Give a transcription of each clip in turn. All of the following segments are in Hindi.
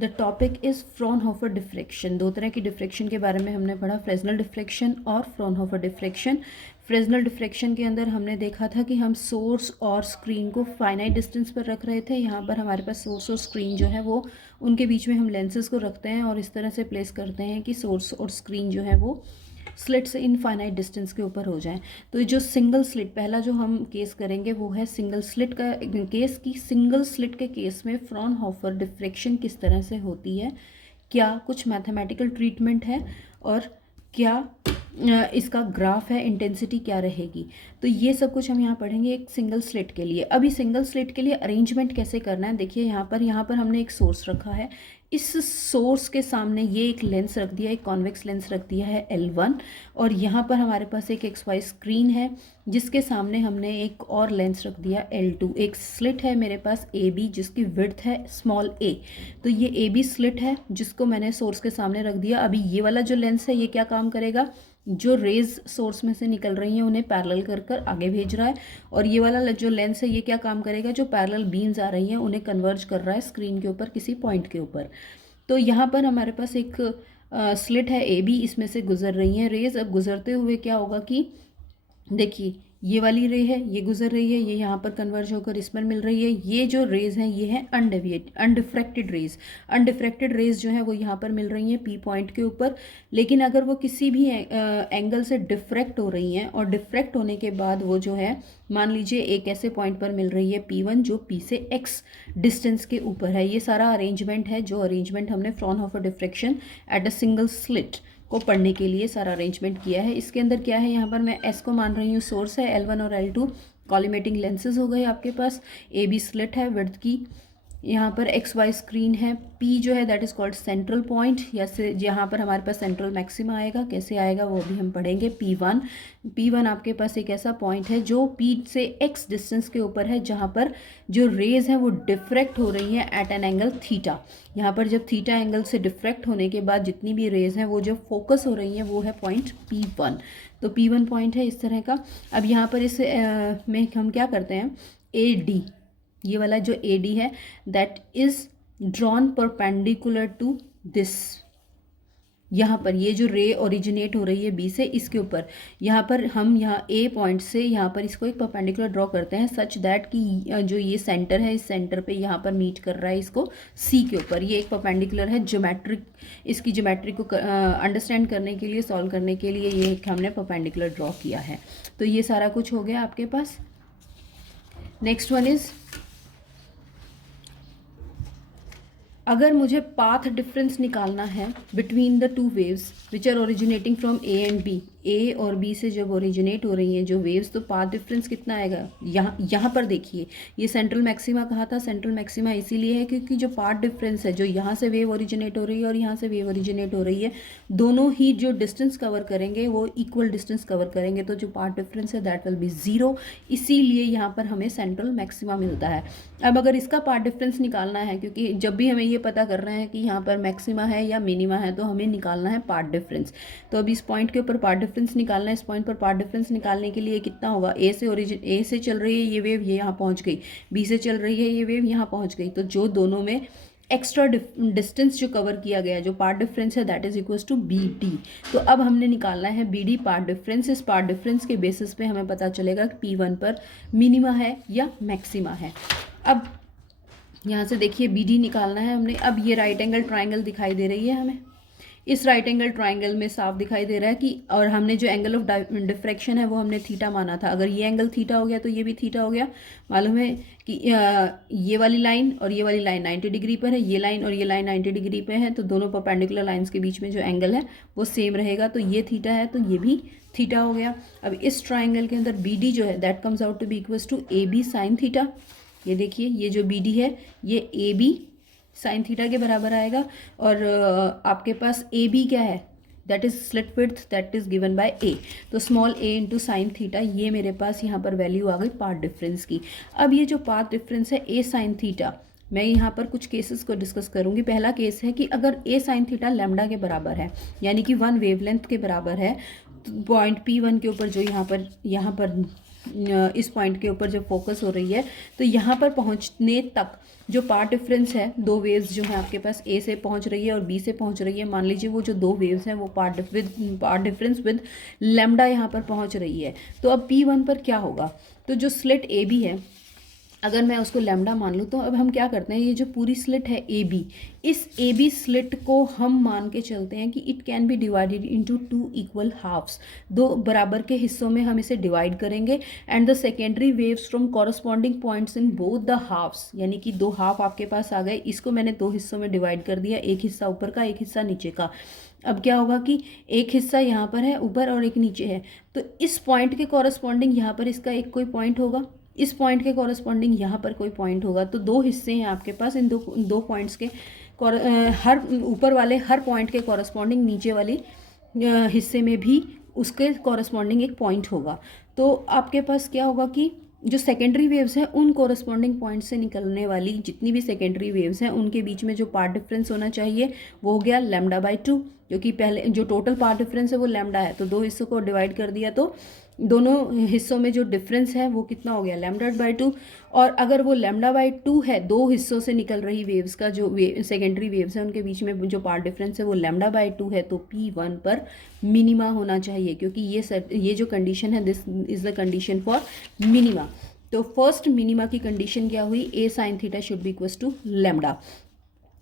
The topic is Fraunhofer diffraction. दो तरह की डिफ्रैक्शन के बारे में हमने पढ़ा, फ्रेस्नेल डिफ्रैक्शन और फ्रॉनहोफर डिफ्रैक्शन। फ्रेस्नेल डिफ्रैक्शन के अंदर हमने देखा था कि हम सोर्स और स्क्रीन को फाइनाइट डिस्टेंस पर रख रहे थे। यहाँ पर हमारे पास सोर्स और स्क्रीन जो है वो उनके बीच में हम लेंसेज को रखते हैं और इस तरह से प्लेस करते हैं कि सोर्स और स्क्रीन जो है वो स्लिट से इनफाइनाइट डिस्टेंस के ऊपर हो जाएं। तो ये जो सिंगल स्लिट, पहला जो हम केस करेंगे वो है सिंगल स्लिट का केस। की सिंगल स्लिट के केस में फ्रॉनहोफर डिफ्रैक्शन किस तरह से होती है, क्या कुछ मैथमेटिकल ट्रीटमेंट है और क्या इसका ग्राफ है, इंटेंसिटी क्या रहेगी। तो ये सब कुछ हम यहाँ पढ़ेंगे एक सिंगल स्लिट के लिए। अभी सिंगल स्लिट के लिए अरेंजमेंट कैसे करना है, देखिए यहाँ पर हमने एक सोर्स रखा है। इस सोर्स के सामने ये एक लेंस रख दिया, एक कॉन्वेक्स लेंस रख दिया है L1, और यहाँ पर हमारे पास एक XY स्क्रीन है जिसके सामने हमने एक और लेंस रख दिया L2। एक स्लिट है मेरे पास AB जिसकी विड्थ है स्मॉल a। तो ये AB स्लिट है जिसको मैंने सोर्स के सामने रख दिया। अभी ये वाला जो लेंस है ये क्या काम करेगा, जो रेज सोर्स में से निकल रही हैं उन्हें पैरेलल कर कर आगे भेज रहा है, और ये वाला जो लेंस है ये क्या काम करेगा, जो पैरेलल बीम्स आ रही हैं उन्हें कन्वर्ज कर रहा है स्क्रीन के ऊपर किसी पॉइंट के ऊपर। तो यहाँ पर हमारे पास एक स्लिट है AB, इसमें से गुजर रही हैं रेज। अब गुजरते हुए क्या होगा कि देखिए ये वाली रे है, ये गुजर रही है, ये यहाँ पर कन्वर्ज होकर इस पर मिल रही है। ये जो रेज हैं ये हैं अनडिफ्रैक्टेड रेज। अनडिफ्रैक्टेड रेज जो है वो यहाँ पर मिल रही हैं P पॉइंट के ऊपर। लेकिन अगर वो किसी भी एंगल से डिफ्रैक्ट हो रही हैं, और डिफ्रैक्ट होने के बाद वो जो है मान लीजिए एक ऐसे पॉइंट पर मिल रही है P1 जो P से X डिस्टेंस के ऊपर है। ये सारा अरेंजमेंट है, जो अरेंजमेंट हमने Fraunhofer diffraction at a single slit को पढ़ने के लिए सारा अरेंजमेंट किया है। इसके अंदर क्या है, यहाँ पर मैं S को मान रही हूँ सोर्स है, L1 और L2 कॉलिमेटिंग लेंसेज हो गए आपके पास, AB स्लिट है विड्थ की, यहाँ पर XY स्क्रीन है, P जो है that is called central point, या से यहाँ पर हमारे पास सेंट्रल मैक्सिमा आएगा। कैसे आएगा वो भी हम पढ़ेंगे। P1 आपके पास एक ऐसा पॉइंट है जो P से X डिस्टेंस के ऊपर है, जहाँ पर जो रेज हैं वो डिफ्रैक्ट हो रही हैं एट एन एंगल थीटा। यहाँ पर जब थीटा एंगल से डिफ्रैक्ट होने के बाद जितनी भी रेज हैं वो जो फोकस हो रही हैं वो है पॉइंट P1। तो P1 पॉइंट है इस तरह का। अब यहाँ पर इस में हम क्या करते हैं, AD, ये वाला जो AD है that is drawn perpendicular to this. यहाँ पर ये जो रे ओरिजिनेट हो रही है B से, इसके ऊपर यहाँ पर हम यहाँ A पॉइंट से यहाँ पर इसको एक परपेंडिकुलर ड्रॉ करते हैं सच दैट कि जो ये सेंटर है इस सेंटर पे यहाँ पर मीट कर रहा है इसको C के ऊपर। ये एक परपेंडिकुलर है। ज्योमेट्रिक, इसकी ज्योमेट्री को अंडरस्टैंड करने के लिए, सॉल्व करने के लिए ये हमने परपेंडिकुलर ड्रॉ किया है। तो ये सारा कुछ हो गया आपके पास। नेक्स्ट वन इज, अगर मुझे पाथ डिफरेंस निकालना है between the two waves which are originating from A and B, A और B से जब ओरिजिनेट हो रही हैं जो वेव्स, तो पाथ डिफरेंस कितना आएगा। यहाँ पर देखिए ये सेंट्रल मैक्सिमा कहा था, सेंट्रल मैक्सिमा इसीलिए है क्योंकि जो पाथ डिफरेंस है, जो यहाँ से वेव ओरिजिनेट हो रही है और यहाँ से वेव ओरिजिनेट हो रही है, दोनों ही जो डिस्टेंस कवर करेंगे वो इक्वल डिस्टेंस कवर करेंगे, तो जो पाथ डिफरेंस है दैट विल बी 0। इसीलिए यहाँ पर हमें सेंट्रल मैक्सिमा मिलता है। अब अगर इसका पाथ डिफरेंस निकालना है, क्योंकि जब भी हमें ये पता कर रहे हैं कि यहाँ पर मैक्सिमा है या मिनिमा है, तो हमें निकालना है पाथ डिफरेंस। तो अब इस पॉइंट के ऊपर पाथ डिफरेंस निकालना है। इस पॉइंट पर पाथ डिफरेंस निकालने के लिए कितना होगा, A से चल रही है ये वेव, ये यहाँ पहुँच गई, B से चल रही है ये वेव यहाँ पहुँच गई, तो जो दोनों में एक्स्ट्रा डिस्टेंस जो कवर किया गया, जो पाथ डिफरेंस है that is equal to BD। तो अब हमने निकालना है BD पाथ डिफरेंस। इस पाथ डिफरेंस के बेसिस पे हमें पता चलेगा कि P1 पर मिनिमा है या मैक्सिमा है। अब यहाँ से देखिए BD निकालना है हमने। अब ये राइट एंगल ट्राइंगल दिखाई दे रही है हमें, इस राइट एंगल ट्राइंगल में साफ दिखाई दे रहा है कि, और हमने जो एंगल ऑफ डिफ्रैक्शन है वो हमने थीटा माना था। अगर ये एंगल थीटा हो गया तो ये भी थीटा हो गया। मालूम है कि ये वाली लाइन और ये वाली लाइन 90 डिग्री पर है, ये लाइन और ये लाइन 90 डिग्री पे है, तो दोनों परपेंडिकुलर लाइंस के बीच में जो एंगल है वो सेम रहेगा। तो ये थीटा है तो ये भी थीटा हो गया। अब इस ट्राइंगल के अंदर BD जो है that comes out to be equals to AB sine theta. ये देखिए ये जो BD है ये AB साइन थीटा के बराबर आएगा। और आपके पास AB क्या है, that is slit width that is given by A। तो small a into sine theta, ये मेरे पास यहाँ पर वैल्यू आ गई पाथ डिफरेंस की। अब ये जो पाथ डिफरेंस है A साइन थीटा, मैं यहाँ पर कुछ केसेस को डिस्कस करूँगी। पहला केस है कि अगर A साइन थीटा लैम्डा के बराबर है, यानी कि 1 वेवलेंथ के बराबर है, तो पॉइंट P1 के ऊपर जो यहाँ पर इस पॉइंट के ऊपर जब फोकस हो रही है तो यहाँ पर पहुँचने तक जो पार्ट डिफरेंस है, दो वेव्स जो है आपके पास ए से पहुँच रही है और बी से पहुँच रही है, मान लीजिए वो जो दो वेव्स हैं वो पार्ट डिफरेंस विद लैम्डा यहाँ पर पहुँच रही है। तो अब P1 पर क्या होगा, तो जो स्लिट ए बी है अगर मैं उसको लैम्डा मान लूँ, तो अब हम क्या करते हैं, ये जो पूरी स्लिट है ए बी, इस ए बी स्लिट को हम मान के चलते हैं कि it can be divided into 2 equal halves, दो बराबर के हिस्सों में हम इसे डिवाइड करेंगे। And the secondary waves from corresponding points in both the halves, यानी कि दो हाफ आपके पास आ गए, इसको मैंने दो हिस्सों में डिवाइड कर दिया, एक हिस्सा ऊपर का एक हिस्सा नीचे का। अब क्या होगा कि एक हिस्सा यहाँ पर है ऊपर और एक नीचे है, तो इस पॉइंट के कॉरस्पॉन्डिंग यहाँ पर इसका एक कोई पॉइंट होगा, इस पॉइंट के कॉरस्पॉन्डिंग यहाँ पर कोई पॉइंट होगा। तो दो हिस्से हैं आपके पास, इन दो पॉइंट्स के हर ऊपर वाले हर पॉइंट के कॉरस्पॉन्डिंग नीचे वाले हिस्से में भी उसके कॉरस्पॉन्डिंग एक पॉइंट होगा। तो आपके पास क्या होगा कि जो सेकेंडरी वेव्स हैं उन कॉरस्पॉन्डिंग पॉइंट से निकलने वाली जितनी भी सेकेंडरी वेव्स हैं उनके बीच में जो पार्ट डिफरेंस होना चाहिए वो हो गया λ/2, क्योंकि पहले जो टोटल पार्ट डिफरेंस है वो लैम्डा है, तो दो हिस्सों को डिवाइड कर दिया तो दोनों हिस्सों में जो डिफरेंस है वो कितना हो गया λ/2। और अगर वो λ/2 है, दो हिस्सों से निकल रही वेव्स का जो सेकेंडरी वेव्स है उनके बीच में जो पार्ट डिफरेंस है वो λ/2 है, तो P1 पर मिनिमा होना चाहिए, क्योंकि ये जो कंडीशन है this is the condition for minima. तो फर्स्ट मिनिमा की कंडीशन क्या हुई, a sin theta should be equals to lambda.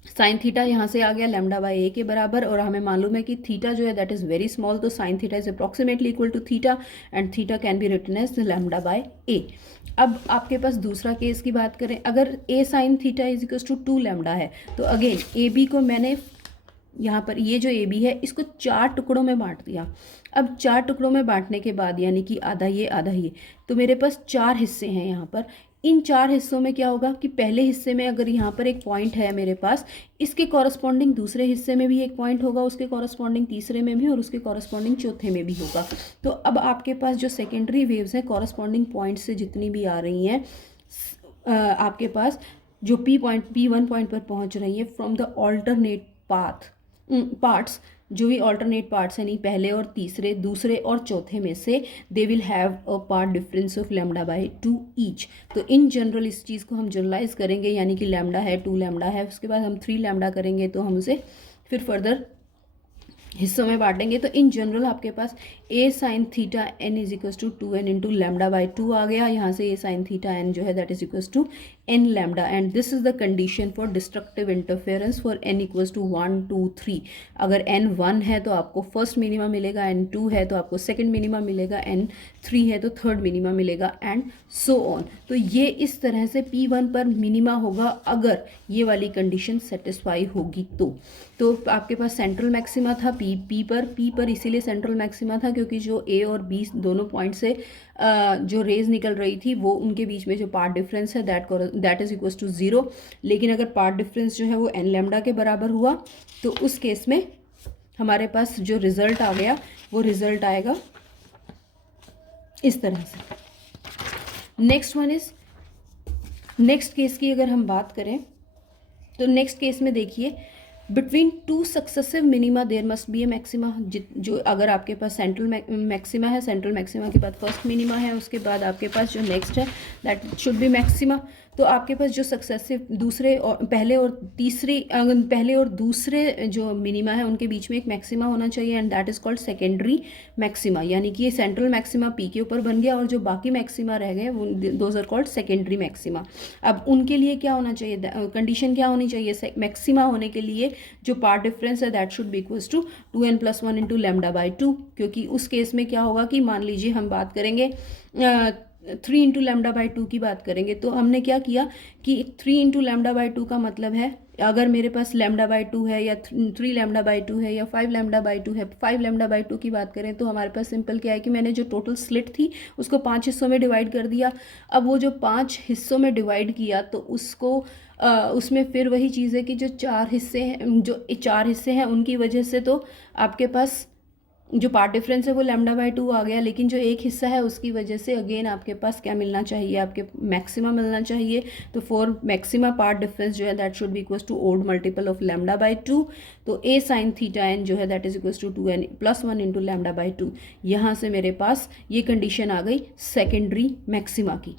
Sine theta यहाँ से आ गया λ/a के बराबर, और हमें मालूम है कि थीटा जो है दैट इज़ वेरी स्मॉल, तो sine theta is approximately equal to theta and theta can be written as λ/a। अब आपके पास दूसरा केस की बात करें, अगर a sine theta is equal to 2 lambda है, तो अगेन ए बी को मैंने यहाँ पर ये जो ए बी है इसको 4 टुकड़ों में बांट दिया। अब 4 टुकड़ों में बांटने के बाद यानी कि आधा ये, तो मेरे पास 4 हिस्से हैं यहाँ पर। इन 4 हिस्सों में क्या होगा कि पहले हिस्से में अगर यहाँ पर एक पॉइंट है मेरे पास, इसके कॉरस्पॉन्डिंग दूसरे हिस्से में भी एक पॉइंट होगा, उसके कॉरस्पॉन्डिंग तीसरे में भी और उसके कॉरस्पॉन्डिंग चौथे में भी होगा। तो अब आपके पास जो सेकेंडरी वेव्स हैं कॉरस्पॉन्डिंग पॉइंट से जितनी भी आ रही हैं आपके पास जो P1 पॉइंट पर पहुँच रही है फ्रॉम द ऑल्टरनेट पार्ट्स, जो भी ऑल्टरनेट पार्ट्स हैं, नहीं पहले और तीसरे, दूसरे और चौथे में से, they will have a path difference of λ/2 each. तो इन जनरल इस चीज़ को हम जनरलाइज करेंगे, यानी कि लैम्डा है 2 लैम्डा है, उसके बाद हम 3 लैम्डा करेंगे तो हम उसे फिर फर्दर हिस्सों में बांटेंगे। तो इन जनरल आपके पास a sin theta n is equals to 2n into λ/2 आ गया, यहाँ से a sin थीटा n जो है that is equals to n lambda, and this is the condition for destructive interference for n equals to 1 2 3। अगर n 1 है तो आपको फर्स्ट मिनिमा मिलेगा, n 2 है तो आपको सेकंड मिनिमा मिलेगा, n 3 है तो थर्ड मिनिमा मिलेगा, एंड सो ऑन। तो ये इस तरह से P1 पर मिनिमा होगा अगर ये वाली कंडीशन सेटिस्फाई होगी तो आपके पास सेंट्रल मैक्सिमा था P पर इसीलिए सेंट्रल मैक्सिमा था क्योंकि जो A और B दोनों पॉइंट से जो रेज निकल रही थी वो उनके बीच में जो पार्ट डिफरेंस है दैट इज इक्वल्स टू 0। लेकिन अगर पार्ट डिफरेंस जो है वो n लैम्डा के बराबर हुआ तो उस केस में हमारे पास जो रिजल्ट आ गया वो रिजल्ट आएगा इस तरह से। नेक्स्ट केस की अगर हम बात करें तो नेक्स्ट केस में देखिए, between 2 successive minima there must be a maxima. जो अगर आपके पास सेंट्रल मैक्सिमा है, सेंट्रल मैक्सिमा के बाद फर्स्ट मिनिमा है, उसके बाद आपके पास जो नेक्स्ट है दैट शुड बी मैक्सिमा। तो आपके पास जो सक्सेसिव दूसरे और पहले और दूसरे जो मिनिमा है उनके बीच में एक मैक्सिमा होना चाहिए, and that is called secondary maxima. यानी कि ये सेंट्रल मैक्सिमा P के ऊपर बन गया और जो बाकी मैक्सिमा रह गए वो those are called secondary maxima. अब उनके लिए क्या होना चाहिए, कंडीशन क्या होनी चाहिए मैक्सिमा होने के लिए, जो पार्ट डिफरेंस है that should be equals to 2n + 1 into λ/2। क्योंकि उस केस में क्या होगा कि मान लीजिए हम बात करेंगे 3 इंटू λ/2 की बात करेंगे, तो हमने क्या किया कि 3 इंटू λ/2 का मतलब है अगर मेरे पास λ/2 है या 3 λ/2 है या 5 λ/2 है, 5 λ/2 की बात करें तो हमारे पास सिंपल क्या है कि मैंने जो टोटल स्लिट थी उसको 5 हिस्सों में डिवाइड कर दिया। अब वो जो 5 हिस्सों में डिवाइड किया तो उसको उसमें फिर वही चीज़ है कि जो 4 हिस्से हैं उनकी वजह से तो आपके पास जो पार्ट डिफरेंस है वो λ/2 आ गया, लेकिन जो एक हिस्सा है उसकी वजह से अगेन आपके पास क्या मिलना चाहिए, आपके मैक्सिमा मिलना चाहिए। तो फॉर मैक्सिमा पार्ट डिफरेंस जो है that should be equals to odd multiple of λ/2। तो a sin थीटा n जो है that is equals to 2n + 1 into λ/2। यहाँ से मेरे पास ये कंडीशन आ गई सेकेंडरी मैक्सिमा की।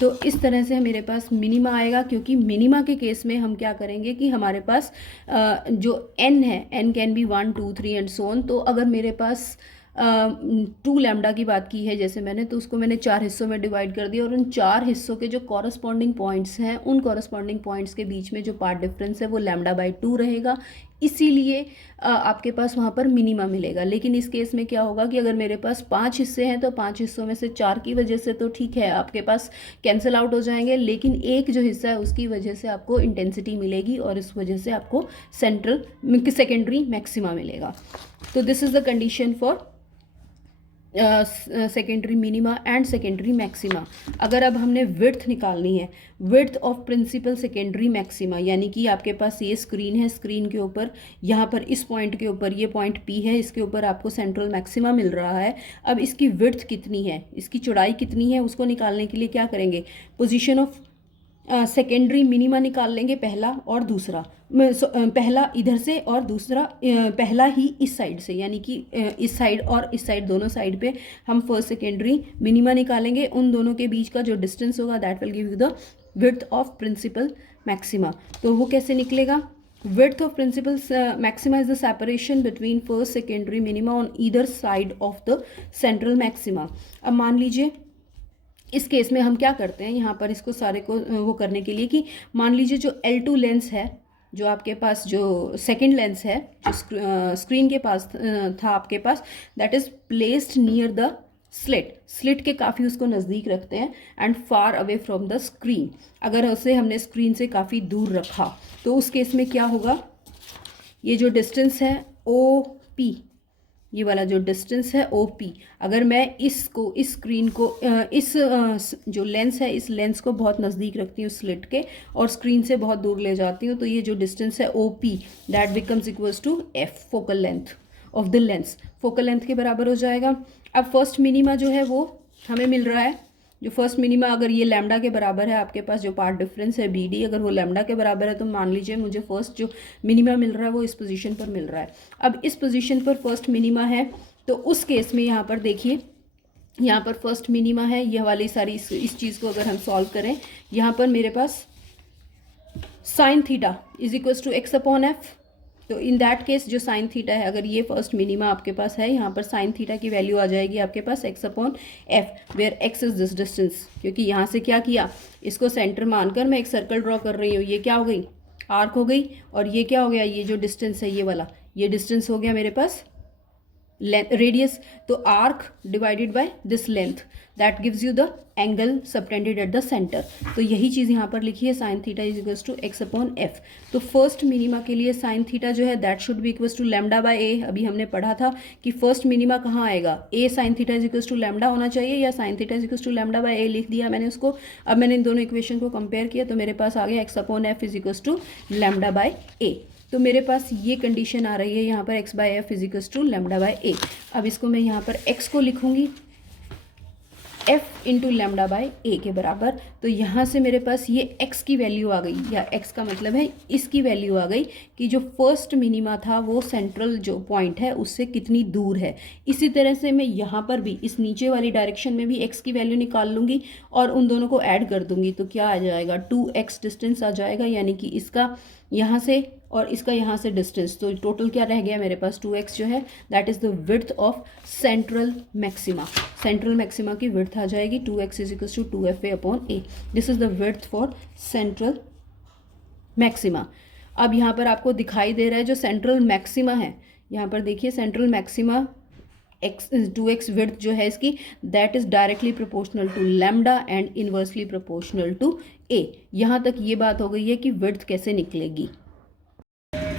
तो इस तरह से मेरे पास मिनिमा आएगा, क्योंकि मिनिमा के केस में हम क्या करेंगे कि हमारे पास जो n है, n can B 1 2 3 and so on. तो अगर मेरे पास 2 लैम्डा की बात की है जैसे मैंने, तो उसको मैंने 4 हिस्सों में डिवाइड कर दिया, और उन 4 हिस्सों के जो कॉरस्पॉन्डिंग पॉइंट्स हैं उन कॉरस्पॉन्डिंग पॉइंट्स के बीच में जो पार्ट डिफरेंस है वो λ/2 रहेगा, इसीलिए आपके पास वहाँ पर मिनिमा मिलेगा। लेकिन इस केस में क्या होगा कि अगर मेरे पास 5 हिस्से हैं तो 5 हिस्सों में से 4 की वजह से तो ठीक है आपके पास कैंसिल आउट हो जाएंगे, लेकिन एक जो हिस्सा है उसकी वजह से आपको इंटेंसिटी मिलेगी और इस वजह से आपको सेकेंडरी मैक्सिमा मिलेगा। तो this is the condition for secondary minima and secondary maxima. अगर अब हमने विड्थ निकालनी है, width of principal secondary maxima, यानी कि आपके पास ये स्क्रीन है, स्क्रीन के ऊपर यहाँ पर इस पॉइंट के ऊपर ये पॉइंट P है, इसके ऊपर आपको सेंट्रल मैक्सिमा मिल रहा है। अब इसकी विड्थ कितनी है, इसकी चौड़ाई कितनी है, उसको निकालने के लिए क्या करेंगे, पोजीशन ऑफ सेकेंडरी मिनिमा निकाल लेंगे, पहला और दूसरा, पहला इधर से और दूसरा पहला ही इस साइड से, यानी कि इस साइड और इस साइड दोनों साइड पे हम फर्स्ट सेकेंडरी मिनिमा निकालेंगे। उन दोनों के बीच का जो डिस्टेंस होगा that will give you the width of principal maxima. तो वो कैसे निकलेगा, width of principal maxima is the separation between first secondary minima on either side of the central maxima। अब मान लीजिए इस केस में हम क्या करते हैं, यहाँ पर इसको सारे को वो करने के लिए कि मान लीजिए जो L2 लेंस है, जो आपके पास जो सेकंड लेंस है जो स्क्रीन के पास था आपके पास, that is placed near the slit के काफ़ी उसको नज़दीक रखते हैं and far away from the screen. अगर उसे हमने स्क्रीन से काफ़ी दूर रखा तो उस केस में क्या होगा, ये जो डिस्टेंस है OP, ये वाला जो डिस्टेंस है OP, अगर मैं इसको इस स्क्रीन को इस जो लेंस है इस लेंस को बहुत नज़दीक रखती हूँ स्लिट के और स्क्रीन से बहुत दूर ले जाती हूँ, तो ये जो डिस्टेंस है OP that becomes equals to F focal length of the lens, focal length के बराबर हो जाएगा। अब फर्स्ट मिनिमा जो है वो हमें मिल रहा है, जो फर्स्ट मिनिमा अगर ये लैम्डा के बराबर है, आपके पास जो पार्ट डिफरेंस है BD अगर वो लैम्डा के बराबर है, तो मान लीजिए मुझे फर्स्ट जो मिनिमा मिल रहा है वो इस पोजीशन पर मिल रहा है। अब इस पोजीशन पर फर्स्ट मिनिमा है, तो उस केस में यहाँ पर देखिए, यहाँ पर फर्स्ट मिनिमा है, यह वाली सारी इस चीज़ को अगर हम सॉल्व करें, यहाँ पर मेरे पास sine theta is equals to x/f। तो इन दैट केस जो साइन थीटा है, अगर ये फर्स्ट मिनिमा आपके पास है, यहाँ पर साइन थीटा की वैल्यू आ जाएगी आपके पास x/f, where x is this distance. क्योंकि यहाँ से क्या किया, इसको सेंटर मानकर मैं एक सर्कल ड्रॉ कर रही हूँ, ये क्या हो गई, आर्क हो गई, और ये क्या हो गया, ये जो डिस्टेंस है ये वाला, ये डिस्टेंस हो गया मेरे पास रेडियस। तो arc divided by this length that gives you the angle subtended at the centre. तो यही चीज़ यहाँ पर लिखी है, sine theta is equals to x/f। तो फर्स्ट मिनिमा के लिए साइन थीटा जो है that should be equals to λ/a। अभी हमने पढ़ा था कि फर्स्ट मिनिमा कहाँ आएगा, a sine theta is equals to lambda होना चाहिए, या sine theta is equals to λ/a लिख दिया मैंने उसको। अब मैंने इन दोनों इक्वेशन को कंपेयर किया तो मेरे पास आ गया x/f is equals to λ/a। तो मेरे पास ये कंडीशन आ रही है यहाँ पर x/f is equals to λ/a। अब इसको मैं यहाँ पर x को लिखूँगी f इंटू λ/a के बराबर। तो यहाँ से मेरे पास ये x की वैल्यू आ गई, या x का मतलब है इसकी वैल्यू आ गई कि जो फर्स्ट मिनिमा था वो सेंट्रल जो पॉइंट है उससे कितनी दूर है। इसी तरह से मैं यहाँ पर भी इस नीचे वाली डायरेक्शन में भी x की वैल्यू निकाल लूँगी और उन दोनों को ऐड कर दूँगी, तो क्या आ जाएगा, 2x डिस्टेंस आ जाएगा, यानी कि इसका यहाँ से और इसका यहाँ से डिस्टेंस, तो टोटल क्या रह गया मेरे पास 2x जो है that is the width of central maxima. Central maxima की विड्थ आ जाएगी 2x is equals to 2fa/a। This is the width for central maxima. अब यहाँ पर आपको दिखाई दे रहा है जो सेंट्रल मैक्सिमा है, यहाँ पर देखिए सेंट्रल मैक्सिमा 2x विड्थ जो है इसकी that is directly proportional to lambda and inversely proportional to a। यहाँ तक ये बात हो गई है कि विड्थ कैसे निकलेगी।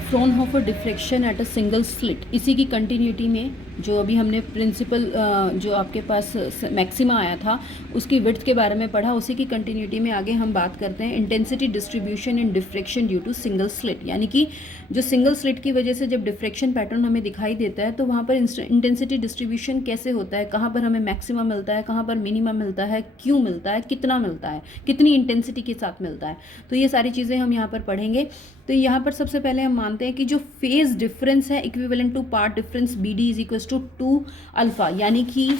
Fraunhofer diffraction at a single slit, इसी की कंटिन्यूटी में जो अभी हमने प्रिंसिपल जो आपके पास मैक्सिमा आया था उसकी विड्थ के बारे में पढ़ा, उसी की कंटिन्यूटी में आगे हम बात करते हैं intensity distribution in diffraction due to single slit. यानी कि जो सिंगल स्लिट की वजह से जब डिफ्रेक्शन पैटर्न हमें दिखाई देता है तो वहाँ पर इंटेंसिटी डिस्ट्रीब्यूशन कैसे होता है, कहाँ पर हमें मैक्सिमा मिलता है, कहाँ पर मिनिमा मिलता है, क्यों मिलता है, कितना मिलता है, कितनी इंटेंसिटी के साथ मिलता है, तो ये सारी चीज़ें हम यहाँ पर पढ़ेंगे। तो यहाँ पर सबसे पहले हम मानते हैं कि जो फेज डिफरेंस है equivalent to path difference B D is equal to 2 alpha. यानी कि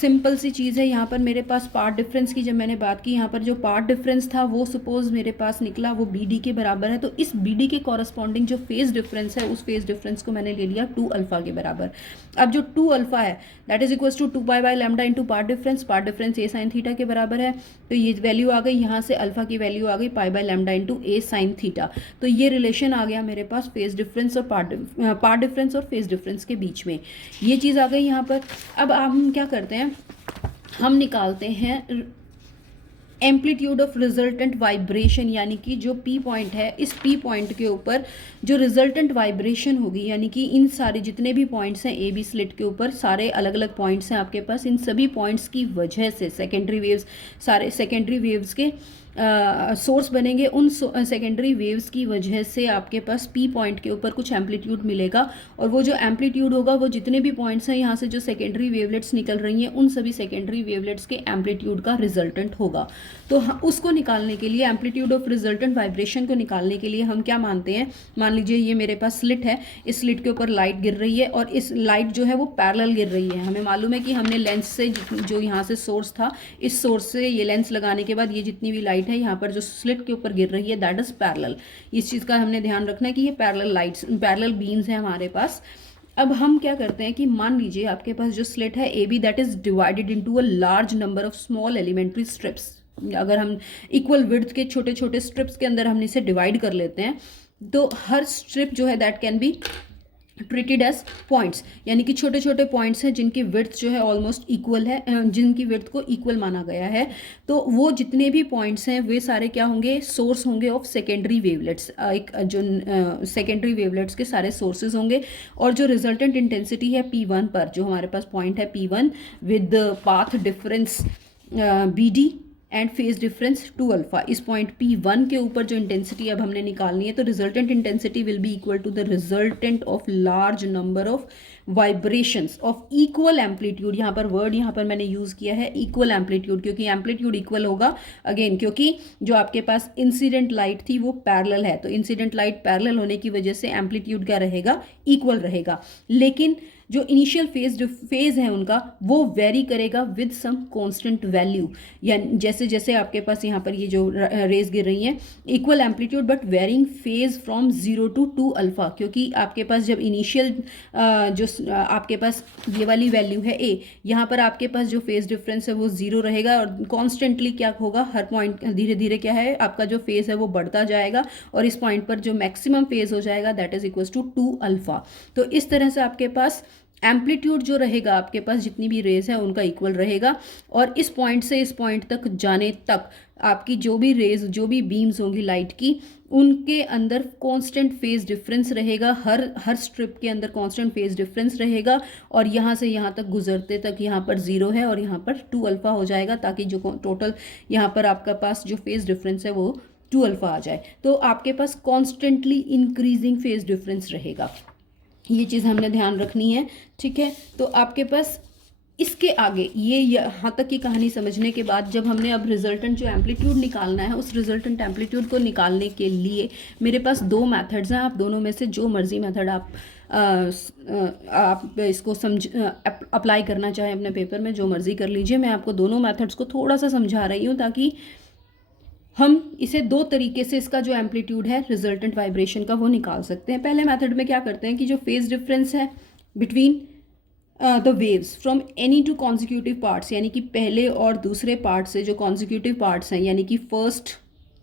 सिंपल सी चीज़ है, यहाँ पर मेरे पास पार्ट डिफरेंस की जब मैंने बात की, यहाँ पर जो पार्ट डिफरेंस था वो सपोज मेरे पास निकला वो बी डी के बराबर है, तो इस बी डी के कॉरस्पॉन्डिंग जो फेज डिफरेंस है उस फेज डिफरेंस को मैंने ले लिया 2 अल्फा के बराबर। अब जो 2 अल्फा है that is equal to 2 pi by lambda into path difference a sine theta के बराबर है। तो ये वैल्यू आ गई, यहाँ से अल्फा की वैल्यू आ गई पाई by lambda into a sine theta. तो ये रिलेशन आ गया मेरे पास फेज डिफरेंस और पार्ट डिफरेंस और फेज डिफरेंस के बीच में, ये चीज़ आ गई यहाँ पर। अब हम क्या करते हैं, हम निकालते हैं एम्पलीट्यूड ऑफ रिजल्टेंट वाइब्रेशन। यानी कि जो पी पॉइंट है इस पी पॉइंट के ऊपर जो रिजल्टेंट वाइब्रेशन होगी, यानी कि इन सारे जितने भी पॉइंट्स हैं ए बी स्लिट के ऊपर सारे अलग अलग पॉइंट्स हैं आपके पास, इन सभी पॉइंट्स की वजह से सेकेंडरी वेव्स, सारे सेकेंडरी वेव्स के सोर्स बनेंगे, उन सेकेंडरी वेव्स की वजह से आपके पास पी पॉइंट के ऊपर कुछ एम्पलीट्यूड मिलेगा, और वो जो एम्पलीट्यूड होगा वो जितने भी पॉइंट्स हैं यहाँ से जो सेकेंडरी वेवलेट्स निकल रही हैं उन सभी सेकेंडरी वेवलेट्स के एम्पलीट्यूड का रिजल्टेंट होगा। तो उसको निकालने के लिए, एम्पलीट्यूड ऑफ रिजल्टेंट वाइब्रेशन को निकालने के लिए हम क्या मानते हैं, मान लीजिए ये मेरे पास स्लिट है, इस स्लिट के ऊपर लाइट गिर रही है और इस लाइट जो है वो पैरेलल गिर रही है। हमें मालूम है कि हमने लेंस से जो यहाँ से सोर्स था, इस सोर्स से ये लेंस लगाने के बाद ये जितनी भी लाइट है यहाँ पर जो स्लिट के ऊपर गिर रही है दैट इज पैरेलल। इस चीज़ का हमने ध्यान रखना है कि ये पैरेलल लाइट्स, पैरेलल बीम्स हैं हमारे पास। अब हम क्या करते हैं कि मान लीजिए आपके पास जो स्लिट है A B that is divided into a large number of small elementary strips. अगर हम इक्वल विड्थ के छोटे छोटे स्ट्रिप्स के अंदर हम इसे डिवाइड कर लेते हैं तो हर स्ट्रिप जो है that can be treated as points. यानी कि छोटे छोटे पॉइंट्स हैं जिनकी विड्थ जो है ऑलमोस्ट इक्वल है, जिनकी विड्थ को इक्वल माना गया है। तो वो जितने भी पॉइंट्स हैं वे सारे क्या होंगे, सोर्स होंगे ऑफ सेकेंडरी वेवलेट्स। एक जो सेकेंडरी वेवलेट्स के सारे सोर्सेज होंगे, और जो रिजल्टेंट इंटेंसिटी है P1 पर, जो हमारे पास पॉइंट है P1 with path difference BD and phase difference 2 alpha, इस पॉइंट P1 के ऊपर जो इंटेंसिटी अब हमने निकालनी है, तो resultant intensity will be equal to the resultant of large number of vibrations of equal amplitude. यहाँ पर वर्ड यहाँ पर मैंने यूज़ किया है इक्वल एम्पलीट्यूड, क्योंकि एम्पलीट्यूड इक्वल होगा अगेन, क्योंकि जो आपके पास इंसिडेंट लाइट थी वो पैरेलल है, तो इंसिडेंट लाइट पैरेलल होने की वजह से एम्पलीट्यूड क्या रहेगा, इक्वल रहेगा। लेकिन जो इनिशियल फेज है उनका वो वेरी करेगा विद सम कांस्टेंट वैल्यू। यानी जैसे जैसे आपके पास यहाँ पर ये जो रेज गिर रही हैं equal amplitude but varying phase from 0 to 2 alpha, क्योंकि आपके पास जब इनिशियल जो आपके पास ये वाली वैल्यू है ए, यहाँ पर आपके पास जो फेज डिफरेंस है वो 0 रहेगा, और कॉन्स्टेंटली क्या होगा, हर पॉइंट धीरे धीरे क्या है आपका जो फेज है वो बढ़ता जाएगा, और इस पॉइंट पर जो मैक्सिमम फेज हो जाएगा that is equal to 2 alpha. तो इस तरह से आपके पास एम्पलीट्यूड जो रहेगा आपके पास जितनी भी रेज है उनका इक्वल रहेगा, और इस पॉइंट से इस पॉइंट तक जाने तक आपकी जो भी रेज, जो भी बीम्स होंगी लाइट की, उनके अंदर कांस्टेंट फेज डिफरेंस रहेगा, हर स्ट्रिप के अंदर कांस्टेंट फेज डिफरेंस रहेगा, और यहाँ से यहाँ तक गुजरते तक यहाँ पर 0 है और यहाँ पर 2 अल्फा हो जाएगा, ताकि जो टोटल यहाँ पर आपका पास जो फेज डिफरेंस है वो 2 अल्फा आ जाए। तो आपके पास कॉन्स्टेंटली इंक्रीजिंग फेज डिफरेंस रहेगा, ये चीज़ हमने ध्यान रखनी है, ठीक है। तो आपके पास इसके आगे ये यहाँ तक की कहानी समझने के बाद जब हमने अब रिजल्टेंट जो एम्पलीट्यूड निकालना है, उस रिजल्टेंट एम्पलीट्यूड को निकालने के लिए मेरे पास 2 मेथड्स हैं। आप दोनों में से जो मर्जी मेथड आप इसको अप्लाई करना चाहें अपने पेपर में, जो मर्जी कर लीजिए। मैं आपको दोनों मेथड्स को थोड़ा सा समझा रही हूँ ताकि हम इसे 2 तरीके से इसका जो एम्पलीट्यूड है रिजल्टेंट वाइब्रेशन का वो निकाल सकते हैं। पहले मेथड में क्या करते हैं कि जो फेज डिफरेंस है between the waves from any two consecutive parts, यानी कि पहले और दूसरे पार्ट से जो कॉन्जिक्यूटिव पार्ट्स हैं, यानी कि फर्स्ट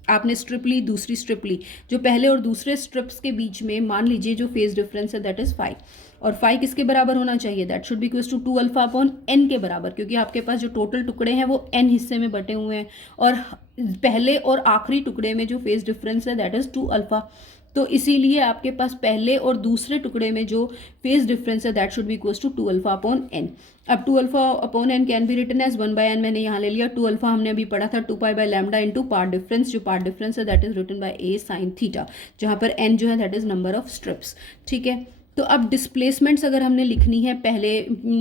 आपने स्ट्रिप ली, दूसरी स्ट्रिप ली, जो पहले और दूसरे स्ट्रिप्स के बीच में मान लीजिए जो फेज डिफरेंस है दैट इज 5, और 5 किसके बराबर होना चाहिए, that should be equals to 2 alpha upon n के बराबर, क्योंकि आपके पास जो टोटल टुकड़े हैं वो n हिस्से में बटे हुए हैं, और पहले और आखिरी टुकड़े में जो फेज डिफरेंस है दैट इज 2 अल्फा। तो इसीलिए आपके पास पहले और दूसरे टुकड़े में जो फेज डिफरेंस है that should be equals to 2 alpha upon N. अब 2 alpha upon N can be written as 1 by N, मैंने यहाँ ले लिया। 2 अल्फा हमने अभी पढ़ा था 2 pi by lambda into path difference, जो पार्ट डिफरेंस है that is written by a sine theta, जहाँ पर एन जो है that is number of strips. ठीक है, तो अब डिस्प्लेसमेंट्स अगर हमने लिखनी है पहले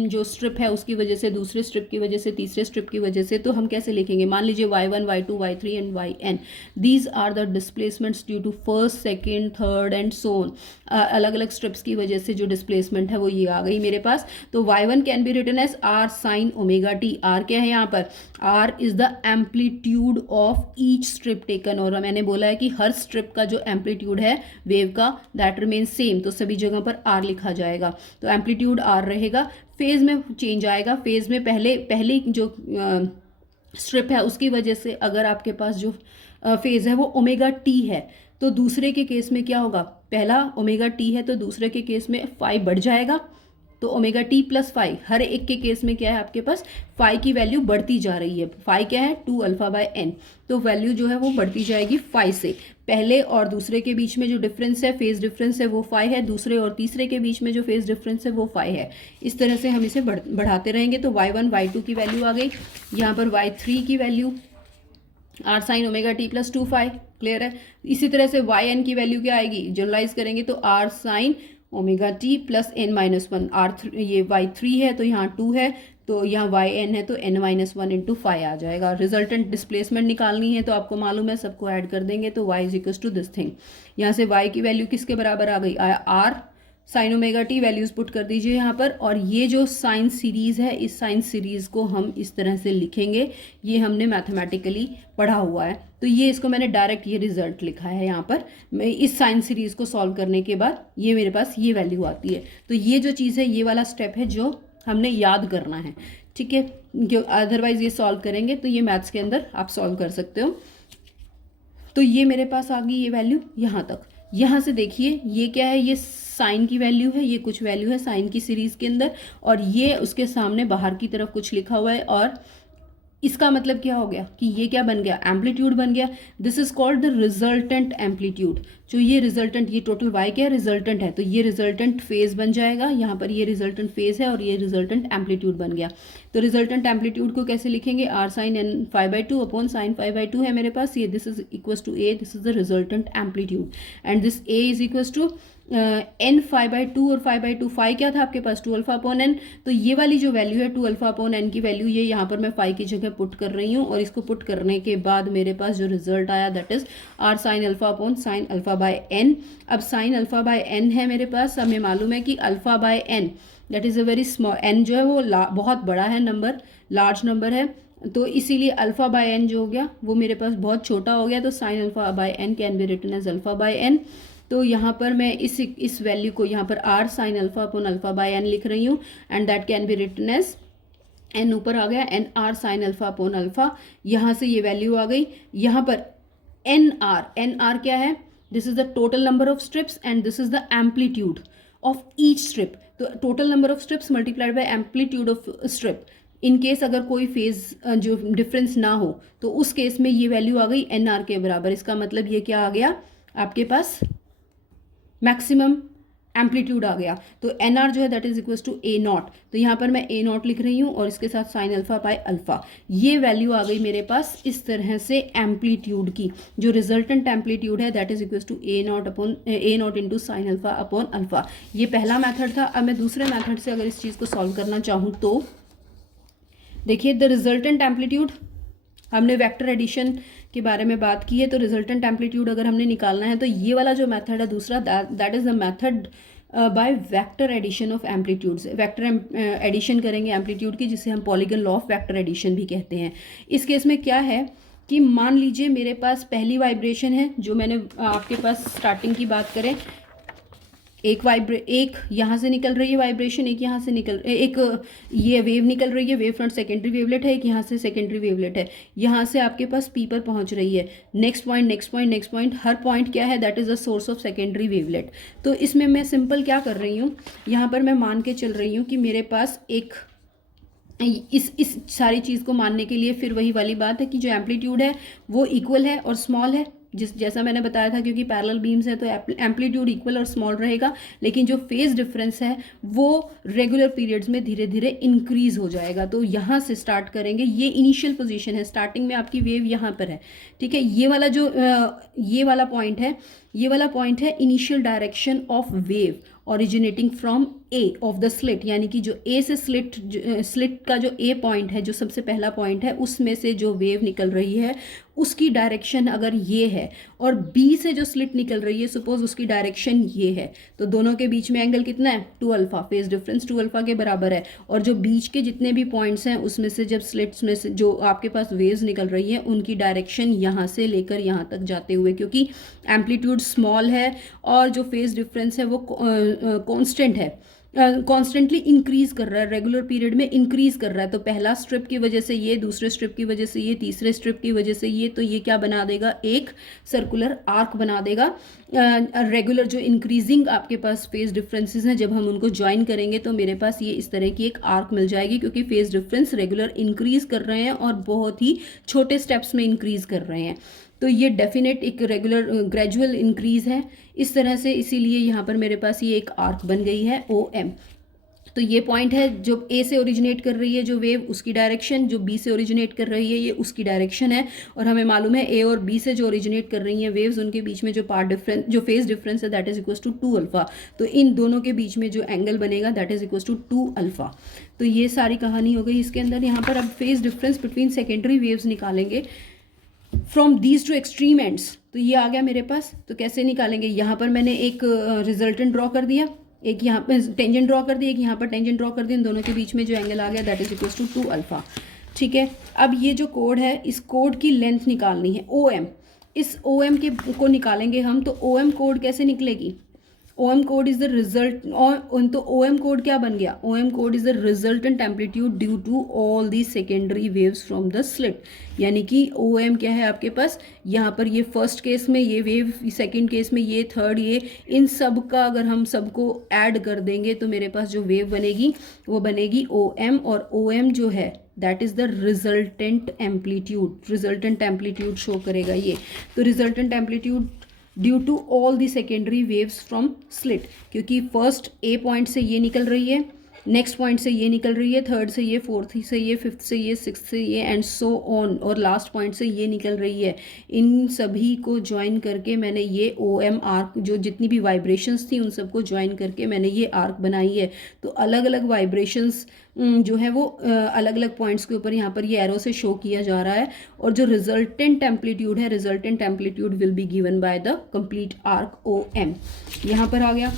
जो स्ट्रिप है उसकी वजह से, दूसरे स्ट्रिप की वजह से, तीसरे स्ट्रिप की वजह से, तो हम कैसे लिखेंगे? मान लीजिए y1 y2 y3 and yn, these are the displacements due to first second third and so on. अलग अलग स्ट्रिप्स की वजह से जो डिस्प्लेसमेंट है वो ये आ गई मेरे पास। तो y1 can be written as r sine omega t। r क्या है यहाँ पर? r is the amplitude of each strip taken, और मैंने बोला है कि हर स्ट्रिप का जो एम्पलीट्यूड है वेव का दैट रिमेन सेम, तो सभी जगह पर r लिखा जाएगा। तो एम्पलीट्यूड r रहेगा, फेज में चेंज आएगा। फेज में पहले जो स्ट्रिप है उसकी वजह से अगर आपके पास जो फेज है वो ओमेगा टी है, तो दूसरे के केस में क्या होगा? पहला ओमेगा टी है तो दूसरे के केस में फाई बढ़ जाएगा, तो ओमेगा टी प्लस फाई, हर एक के केस में क्या है आपके पास? फाई की वैल्यू बढ़ती जा रही है। फाई क्या है? 2 अल्फा बाय एन, तो वैल्यू जो है वो बढ़ती जाएगी फाई से। पहले और दूसरे के बीच में जो डिफरेंस है, फेज डिफरेंस है, वो फाई है। दूसरे और तीसरे के बीच में जो फेज डिफरेंस है वो फाई है। इस तरह से हम इसे बढ़ाते रहेंगे। तो y1 y2 की वैल्यू आ गई, यहाँ पर y3 की value r sine omega T plus 2 phi, clear है। इसी तरह से yn की वैल्यू क्या आएगी? जनरलाइज करेंगे तो r sine omega T plus n minus 1। ये y3 है तो यहाँ 2 है, तो यहाँ yn है तो n माइनस 1 इंटू फाई आ जाएगा। रिजल्टेंट डिस्प्लेसमेंट निकालनी है तो आपको मालूम है, सबको ऐड कर देंगे तो y is equal to this thing. यहाँ से y की वैल्यू किसके बराबर आ गई? r sine omega T values put कर दीजिए यहाँ पर। और ये जो साइन सीरीज़ है, इस साइन सीरीज़ को हम इस तरह से लिखेंगे, ये हमने मैथमेटिकली पढ़ा हुआ है। तो ये इसको मैंने डायरेक्ट ये रिजल्ट लिखा है यहाँ पर। मैं इस साइन सीरीज़ को सॉल्व करने के बाद ये मेरे पास ये वैल्यू आती है। तो ये जो चीज़ है, ये वाला स्टेप है जो हमने याद करना है, ठीक है, क्यों अदरवाइज ये सॉल्व करेंगे तो ये मैथ्स के अंदर आप सॉल्व कर सकते हो। तो ये मेरे पास आ गई ये वैल्यू यहाँ तक। यहाँ से देखिए ये क्या है? ये साइन की वैल्यू है, ये कुछ वैल्यू है साइन की सीरीज़ के अंदर, और ये उसके सामने बाहर की तरफ कुछ लिखा हुआ है। और इसका मतलब क्या हो गया कि ये क्या बन गया? एम्पलीट्यूड बन गया। This is called the resultant amplitude. जो ये रिजल्टेंट, ये टोटल y क्या है? रिजल्टेंट है, तो ये रिजल्टेंट फेज बन जाएगा। यहाँ पर ये रिजल्टेंट फेज है और ये रिजल्टेंट एम्पलीट्यूड बन गया। तो रिजल्टेंट एम्पलीट्यूड को कैसे लिखेंगे? r sine n phi by 2 upon sine phi by 2 है मेरे पास। ये this is equal to a, this is the resultant amplitude, and this a is equal to n phi by 2, और फाई बाई 2 फाई क्या था आपके पास? 2 अल्फा अपॉन n। तो ये वाली जो वैल्यू है 2 अल्फा अपॉन n की वैल्यू, ये यहाँ पर मैं फाई की जगह पुट कर रही हूँ, और इसको पुट करने के बाद मेरे पास जो रिजल्ट आया that is r sine alpha upon sine alpha by n। अब साइन अल्फा बाय n है मेरे पास, हमें मालूम है कि alpha by n that is a very small, n जो है वो बहुत बड़ा है नंबर, लार्ज नंबर है, तो इसीलिए अल्फा बाय n जो हो गया वो मेरे पास बहुत छोटा हो गया। तो sine alpha by n can be written as alpha by n। तो यहाँ पर मैं इस वैल्यू को यहाँ पर r sine alpha upon alpha by n लिख रही हूँ, and that can be written as n ऊपर आ गया N r sine alpha upon alpha. यहाँ से ये वैल्यू आ गई। यहाँ पर एन आर क्या है? This is the total number of strips and this is the amplitude of each strip. तो total number of strips multiplied by amplitude of strip. In case अगर कोई फेज जो डिफरेंस ना हो तो उस केस में ये वैल्यू आ गई एन आर के बराबर। इसका मतलब ये क्या आ गया आपके पास? मैक्सिमम एम्पलीट्यूड आ गया। तो एन आर जो है that is equal to A naught. तो यहाँ पर मैं ए नॉट लिख रही हूँ और इसके साथ साइन अल्फा बाय अल्फा। ये वैल्यू आ गई मेरे पास इस तरह से एम्पलीट्यूड की। जो रिजल्टेंट एम्पलीट्यूड है that is equal to A naught into sine alpha upon alpha. ये पहला मेथड था। अब मैं दूसरे मेथड से अगर इस चीज़ को सॉल्व करना चाहूँ तो देखिए, द रिजल्टेंट एम्पलीट्यूड, हमने वेक्टर एडिशन के बारे में बात की है, तो रिजल्टेंट एम्पलीट्यूड अगर हमने निकालना है तो ये वाला जो मेथड है दूसरा, that is the method by vector addition of amplitudes. Vector addition करेंगे एम्पलीट्यूड की, जिसे हम polygon law of vector addition भी कहते हैं। इस केस में क्या है कि मान लीजिए मेरे पास पहली वाइब्रेशन है, जो मैंने आपके पास स्टार्टिंग की बात करें, एक यहाँ से निकल रही है वाइब्रेशन, एक यहाँ से एक ये वेव निकल रही है, वेव फ्रंट सेकेंडरी वेवलेट है, एक यहाँ से सेकेंडरी वेवलेट है, यहाँ से आपके पास पी पर पहुँच रही है। नेक्स्ट पॉइंट, हर पॉइंट क्या है? That is the source of secondary wavelet. तो इसमें मैं सिंपल क्या कर रही हूँ, यहाँ पर मैं मान के चल रही हूँ कि मेरे पास एक इस सारी चीज़ को मानने के लिए फिर वही वाली बात है कि जो एम्पलीट्यूड है वो इक्वल है और स्मॉल है, जैसा मैंने बताया था, क्योंकि पैरेलल बीम्स है तो एम्पलीट्यूड इक्वल और स्मॉल रहेगा, लेकिन जो फेज डिफरेंस है वो रेगुलर पीरियड्स में धीरे धीरे इंक्रीज हो जाएगा। तो यहाँ से स्टार्ट करेंगे, ये इनिशियल पोजीशन है, स्टार्टिंग में आपकी वेव यहाँ पर है, ठीक है। ये वाला पॉइंट है, ये वाला पॉइंट है initial direction of wave originating from A of the slit, यानी कि जो ए से स्लिट का जो ए पॉइंट है, जो सबसे पहला पॉइंट है, उसमें से जो वेव निकल रही है उसकी डायरेक्शन अगर ये है, और बी से जो स्लिट निकल रही है सपोज उसकी डायरेक्शन ये है, तो दोनों के बीच में एंगल कितना है 2 अल्फा, फेज डिफरेंस 2 अल्फा के बराबर है। और जो बीच के जितने भी पॉइंट्स हैं उसमें से जब स्लिट्स में से जो आपके पास वेव्स निकल रही हैं उनकी डायरेक्शन यहाँ से लेकर यहाँ तक जाते हुए, क्योंकि एम्पलीट्यूड स्मॉल है और जो फेज डिफरेंस है वो कांस्टेंट है, कॉन्स्टेंटली इंक्रीज कर रहा है, रेगुलर पीरियड में इंक्रीज कर रहा है। तो पहला स्ट्रिप की वजह से ये, दूसरे स्ट्रिप की वजह से ये, तीसरे स्ट्रिप की वजह से ये, तो ये क्या बना देगा, एक सर्कुलर आर्क बना देगा। रेगुलर जो इंक्रीजिंग आपके पास फेज डिफरेंसेस हैं, जब हम उनको ज्वाइन करेंगे तो मेरे पास ये इस तरह की एक आर्क मिल जाएगी, क्योंकि फेज डिफरेंस रेगुलर इंक्रीज कर रहे हैं और बहुत ही छोटे स्टेप्स में इंक्रीज कर रहे हैं। तो ये डेफिनेट एक रेगुलर ग्रेजुअल इंक्रीज है इस तरह से, इसीलिए यहाँ पर मेरे पास ये एक आर्क बन गई है ओ एम। तो ये पॉइंट है जो ए से ओरिजिनेट कर रही है जो वेव, उसकी डायरेक्शन, जो बी से ओरिजिनेट कर रही है ये उसकी डायरेक्शन है। और हमें मालूम है ए और बी से जो ओरिजिनेट कर रही हैं वेव्स, उनके बीच में जो पार्ट डिफरेंस, जो फेज डिफरेंस है that is equal to 2 alpha. तो इन दोनों के बीच में जो एंगल बनेगा that is equal to 2 alpha. तो ये सारी कहानी हो गई इसके अंदर। यहाँ पर अब phase difference between secondary waves निकालेंगे from these two extreme ends. तो ये आ गया मेरे पास। तो कैसे निकालेंगे, यहाँ पर मैंने एक रिजल्टेंट ड्रॉ कर दिया, एक यहाँ पे टेंजेंट ड्रॉ कर दी, एक यहाँ पर टेंजेंट ड्रॉ कर दी, इन दोनों के बीच में जो एंगल आ गया that is equal to 2 alpha, ठीक है। अब ये जो कोड है इस कोड की लेंथ निकालनी है ओ एम, इस ओ एम के को निकालेंगे हम। तो ओ एम कोड कैसे निकलेगी, ओ एम कोड इज द रिजल्ट, तो ओ एम कोड क्या बन गया, ओ एम कोड is the resultant amplitude due to all the secondary waves from the slit. यानी कि ओ एम क्या है आपके पास, यहाँ पर ये फर्स्ट केस में ये वेव, सेकेंड केस में ये, थर्ड ये, इन सब का अगर हम सबको ऐड कर देंगे तो मेरे पास जो वेव बनेगी वो बनेगी ओ एम। और ओ एम जो है that is the resultant amplitude, resultant amplitude show करेगा ये। तो resultant amplitude due to all the secondary waves from slit, क्योंकि फर्स्ट ए पॉइंट से ये निकल रही है, नेक्स्ट पॉइंट से ये निकल रही है, थर्ड से ये, फोर्थ से ये, फिफ्थ से ये, सिक्स्थ से ये, एंड सो ऑन, और लास्ट पॉइंट से ये निकल रही है। इन सभी को ज्वाइन करके मैंने ये ओ एम आर्क, जो जितनी भी वाइब्रेशंस थी उन सबको ज्वाइन करके मैंने ये आर्क बनाई है। तो अलग अलग वाइब्रेशंस जो है वो अलग अलग पॉइंट्स के ऊपर यहाँ पर ये एरो से शो किया जा रहा है। और जो रिजल्टेंट एम्पलीट्यूड है, resultant amplitude will be given by the complete arc O M. यहाँ पर आ गया।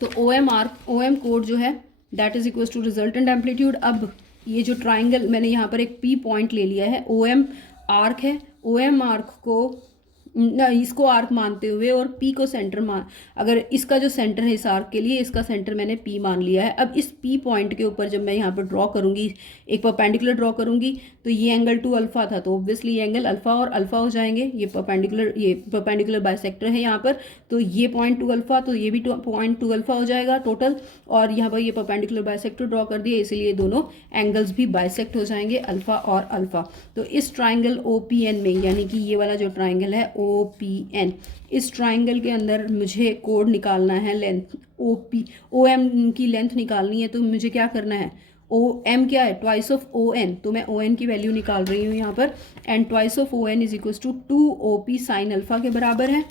तो O M arc, O M कोड जो है that is equal to resultant amplitude. अब ये जो ट्राइंगल मैंने यहाँ पर एक पी पॉइंट ले लिया है, ओ एम आर्क है, ओ एम आर्क को इसको आर्क मानते हुए और पी को सेंटर मान, अगर इसका जो सेंटर है इस आर्क के लिए, इसका सेंटर मैंने पी मान लिया है। अब इस पी पॉइंट के ऊपर जब मैं यहाँ पर ड्रॉ करूँगी, एक परपेंडिकुलर ड्रॉ करूँगी, तो ये एंगल 2 अल्फा था, तो ऑब्वियसली ये एंगल अल्फा और अल्फा हो जाएंगे। ये परपेंडिकुलर बाइसेक्टर है यहाँ पर, तो ये पॉइंट 2 अल्फा, तो ये भी पॉइंट 2 अल्फा हो जाएगा टोटल। और यहाँ पर ये परपेंडिकुलर बाइसेक्टर ड्रॉ कर दिए, इसीलिए दोनों एंगल्स भी बाइसेक्ट हो जाएंगे, अल्फा और अल्फा। तो इस ट्राइंगल ओ पी एन में, यानी कि ये वाला जो ट्राइंगल है ओ पी एन, इस ट्राइंगल के अंदर मुझे कोड निकालना है, लेंथ ओ एम की लेंथ निकालनी है। तो मुझे क्या करना है, ओ एम क्या है, ट्वाइस ऑफ ओ एन, तो मैं ओ एन की वैल्यू निकाल रही हूँ यहाँ पर। And twice of O N is equal to 2 O P sine alpha के बराबर है,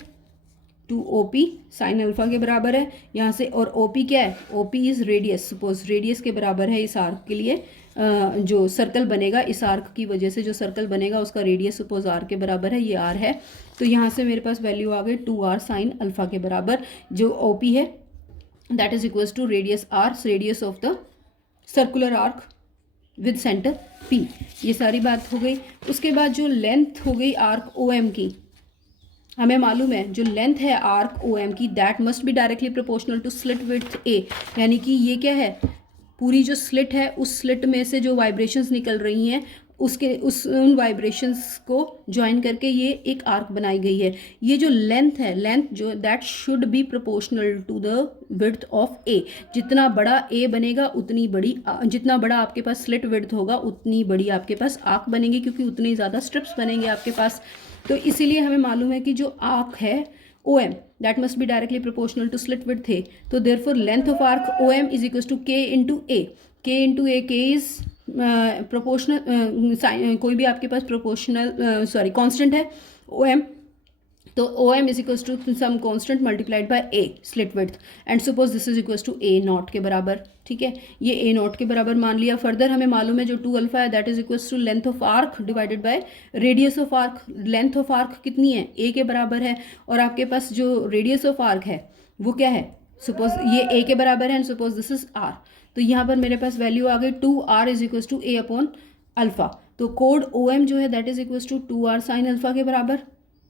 2 ओ पी साइन अल्फा के बराबर है यहाँ से। और ओ पी क्या है, O P is radius, suppose radius के बराबर है इस आर्क के लिए। जो सर्कल बनेगा इस आर्क की वजह से, जो सर्कल बनेगा उसका रेडियस सपोज आर के बराबर है, ये आर है। तो यहाँ से मेरे पास वैल्यू आ गई 2r साइन अल्फा के बराबर। जो ओ पी है that is equal to radius R, radius of the circular arc with centre P। ये सारी बात हो गई। उसके बाद जो लेंथ हो गई आर्क ओ एम की, हमें मालूम है जो लेंथ है आर्क ओ एम की that must be directly proportional to slit width A। यानी कि ये क्या है, पूरी जो स्लिट है उस स्लिट में से जो वाइब्रेशंस निकल रही हैं उन वाइब्रेशंस को ज्वाइन करके ये एक आर्क बनाई गई है। ये जो लेंथ है, लेंथ जो that should be proportional to the width of a. जितना बड़ा ए बनेगा उतनी बड़ी, जितना बड़ा आपके पास स्लिट विड्थ होगा उतनी बड़ी आपके पास आर्क बनेगी, क्योंकि उतनी ज़्यादा स्ट्रिप्स बनेंगे आपके पास। तो इसीलिए हमें मालूम है कि जो आर्क है O M that must be directly proportional to slit width a, तो therefore length of arc O M is equal to k into a, k into a, के इज प्रोपोर्शनल, कोई भी आपके पास प्रोपोर्शनल सॉरी कांस्टेंट है ओ एम, तो O M is equals to some constant multiplied by a slit width, and suppose this is equals to A naught के बराबर, ठीक है, ये ए नॉट के बराबर मान लिया। फर्दर हमें मालूम है जो 2 अल्फा है that is equals to length of arc divided by radius of arc. Length of arc कितनी है, ए के बराबर है, और आपके पास जो रेडियस ऑफ आर्क है वो क्या है, सपोज ये ए के बराबर है and suppose this is R, तो यहाँ पर मेरे पास वैल्यू आ गई 2r is equals to A upon alpha. तो कोड ओ एम जो है that is equals to 2r sine alpha के बराबर,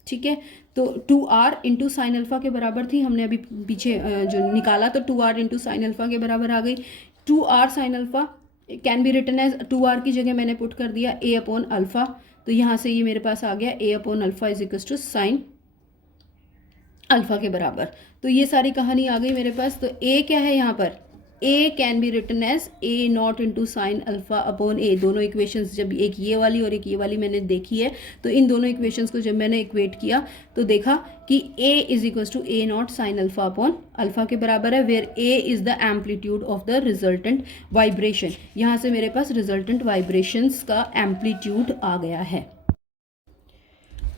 ठीक है। तो 2r इंटू साइन अल्फा के बराबर थी, हमने अभी पीछे जो निकाला तो 2r इंटू साइन अल्फा के बराबर आ गई। 2r sine alpha can be written as 2r की जगह मैंने पुट कर दिया a अपॉन अल्फा, तो यहाँ से ये मेरे पास आ गया a upon alpha is equal to sine alpha के बराबर। तो ये सारी कहानी आ गई मेरे पास। तो a क्या है यहाँ पर, a can be written as a naught into sine alpha upon a। दोनों इक्वेशंस जब एक ये वाली और एक ये वाली मैंने देखी है, तो इन दोनों इक्वेशंस को जब मैंने इक्वेट किया तो देखा कि a is equal to a naught sine alpha upon alpha के बराबर है, where a is the amplitude of the resultant vibration. यहाँ से मेरे पास रिजल्टेंट वाइब्रेशंस का एम्पलीट्यूड आ गया है।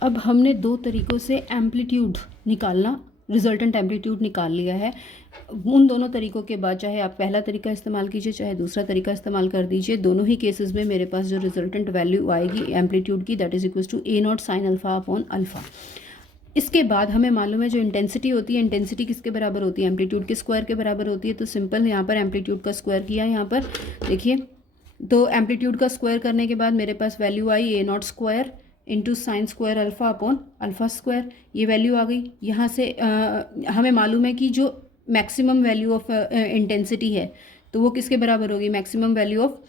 अब हमने दो तरीक़ों से एम्पलीट्यूड निकालना, रिजल्टेंट एम्पलीट्यूड निकाल लिया है। उन दोनों तरीक़ों के बाद चाहे आप पहला तरीका इस्तेमाल कीजिए चाहे दूसरा तरीका इस्तेमाल कर दीजिए, दोनों ही केसेस में मेरे पास जो रिजल्टेंट वैल्यू आएगी एम्पलीट्यूड की that is equal to A not sine alpha upon alpha. इसके बाद हमें मालूम है जो इंटेंसिटी होती है, इंटेंसिटी किसके बराबर होती है, एम्पलीट्यूड के स्क्वायर के बराबर होती है। तो सिंपल यहाँ पर एम्पलीट्यूड का स्क्वायर किया, यहाँ पर देखिए, तो एम्पलीट्यूड का स्क्वायर करने के बाद मेरे पास value I a not square into sine square alpha upon alpha square, ये वैल्यू आ गई। यहाँ से हमें मालूम है कि जो मैक्सिमम वैल्यू ऑफ इंटेंसिटी है तो वो किसके बराबर होगी, maximum value of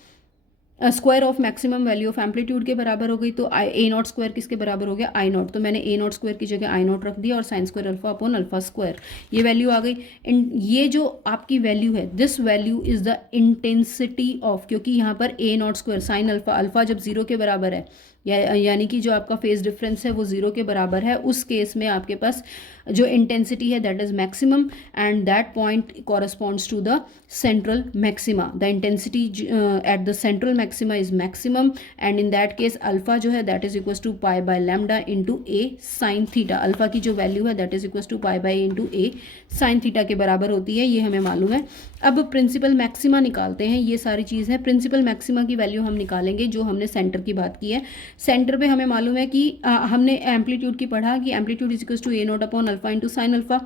square of maximum value of amplitude के बराबर हो गई। तो ए नॉट स्क्वायर किसके बराबर हो गया, आई नॉट, तो मैंने ए नॉट स्क्वायर की जगह आई नॉट रख दिया और sine square alpha upon alpha square, ये वैल्यू आ गई। एंड ये जो आपकी वैल्यू है this value is the intensity of, क्योंकि यहाँ पर a not square sine alpha, alpha जब जीरो के बराबर है यानी कि जो आपका फेज डिफरेंस है वो जीरो के बराबर है, उस केस में आपके पास जो इंटेंसिटी है that is maximum and that point corresponds to the central maxima. The intensity at the central maxima is maximum and in that case alpha जो है that is equal to pi by lambda into a sine theta. Alpha की जो वैल्यू है that is equal to pi by into a sine theta के बराबर होती है, ये हमें मालूम है। अब प्रिंसिपल मैक्सिमा निकालते हैं, ये सारी चीज़ है। प्रिंसिपल मैक्सिमा की वैल्यू हम निकालेंगे जो हमने सेंटर की बात की है। सेंटर पे हमें मालूम है कि हमने एम्पलीट्यूड की पढ़ा कि amplitude is equal to A naught upon alpha into sine alpha.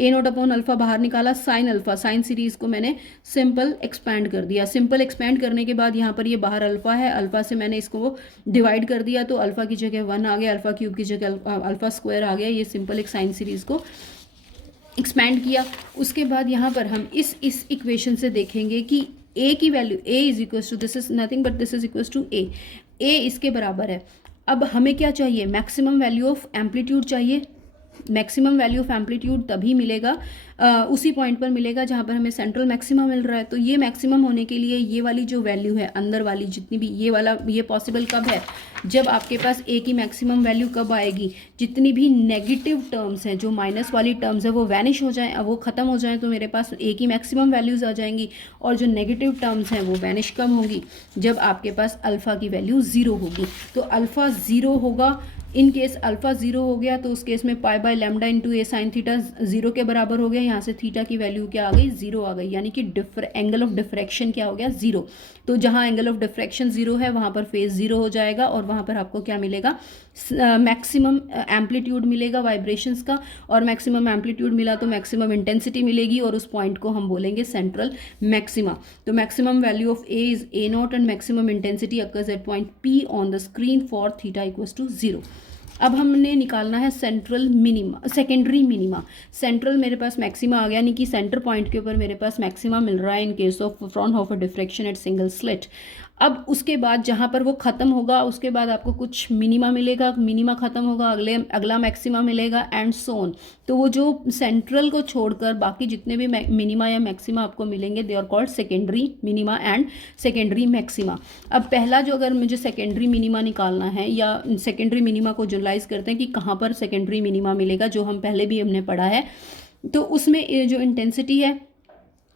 A naught upon alpha बाहर निकाला, साइन अल्फा, साइन सीरीज को मैंने सिंपल एक्सपैंड कर दिया। सिंपल एक्सपैंड करने के बाद यहाँ पर ये बाहर अल्फा है, अल्फा से मैंने इसको डिवाइड कर दिया तो अल्फा की जगह 1 आ गया, अल्फा क्यूब की जगह अल्फा स्क्वायर आ गया। ये सिंपल एक साइन सीरीज को एक्सपैंड किया। उसके बाद यहाँ पर हम इस इक्वेशन से देखेंगे कि a की value a is equal to this is nothing but this is equal to a इसके बराबर है। अब हमें क्या चाहिए, मैक्सिमम वैल्यू ऑफ एम्पलीट्यूड चाहिए। मैक्सिमम वैल्यू ऑफ एम्पलीट्यूड तभी मिलेगा उसी पॉइंट पर मिलेगा जहाँ पर हमें सेंट्रल मैक्सिमा मिल रहा है। तो ये मैक्सिमम होने के लिए ये वाली जो वैल्यू है अंदर वाली जितनी भी ये पॉसिबल कब है, जब आपके पास ए की मैक्सिमम वैल्यू कब आएगी, जितनी भी नेगेटिव टर्म्स हैं, जो माइनस वाली टर्म्स है वो वैनिश हो जाएं, वो ख़त्म हो जाएं, तो मेरे पास ए की मैक्सिमम वैल्यूज़ आ जाएंगी। और जो नेगेटिव टर्म्स हैं वो वैनिश कब होंगी, जब आपके पास अल्फ़ा की वैल्यू 0 होगी। तो अल्फ़ा 0 होगा, इन केस अल्फा 0 हो गया तो उस केस में पाई by lambda into a sine theta 0 के बराबर हो गया। यहाँ से थीटा की वैल्यू क्या आ गई, 0 आ गई, यानी कि एंगल ऑफ डिफ्रैक्शन क्या हो गया, 0। तो जहाँ एंगल ऑफ डिफ्रैक्शन 0 है वहाँ पर फेज 0 हो जाएगा और वहाँ पर आपको क्या मिलेगा, मैक्सिमम एम्पलीट्यूड मिलेगा वाइब्रेशंस का। और मैक्सिमम एम्पलीट्यूड मिला तो मैक्सिमम इंटेंसिटी मिलेगी और उस पॉइंट को हम बोलेंगे सेंट्रल मैक्सिमा। तो maximum value of a is a naught and maximum intensity occurs at point P on the screen for theta equals to 0। अब हमने निकालना है central minima, secondary minima. Central मेरे पास मैक्सिमा आ गया, यानी कि सेंटर पॉइंट के ऊपर मेरे पास मैक्सिमा मिल रहा है in case of Fraunhofer diffraction at single slit. अब उसके बाद जहाँ पर वो ख़त्म होगा उसके बाद आपको कुछ मिनिमा मिलेगा, मिनिमा ख़त्म होगा, अगला मैक्सिमा मिलेगा एंड सो ऑन। तो वो जो सेंट्रल को छोड़कर बाकी जितने भी मिनिमा या मैक्सिमा आपको मिलेंगे they are called secondary minima and secondary maxima. अब पहला जो अगर मुझे सेकेंडरी मिनिमा निकालना है या सेकेंडरी मिनिमा को जनरलाइज करते हैं कि कहाँ पर सेकेंडरी मिनिमा मिलेगा, जो हम पहले भी हमने पढ़ा है, तो उसमें जो इंटेंसिटी है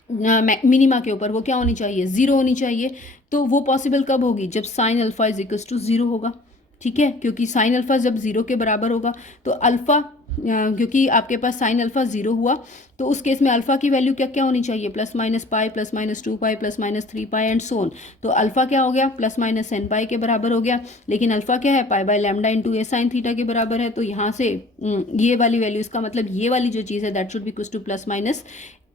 मिनिमा के ऊपर वो क्या होनी चाहिए, ज़ीरो होनी चाहिए। तो वो पॉसिबल कब होगी, जब sine alpha is equal to zero होगा, ठीक है, क्योंकि साइन अल्फा जब ज़ीरो के बराबर होगा तो अल्फ़ा, क्योंकि आपके पास साइन अल्फा ज़ीरो हुआ तो उस केस में अल्फ़ा की वैल्यू क्या क्या होनी चाहिए, plus minus pi, plus minus 2 pi, plus minus 3 pi and so on. तो अल्फ़ा क्या हो गया, प्लस माइनस एन पाई के बराबर हो गया, लेकिन अल्फ़ा क्या है, पाई by lambda into a sine theta के बराबर है। तो यहाँ से ये वाली वैल्यू, इसका मतलब ये वाली जो चीज़ है that should be equal to plus minus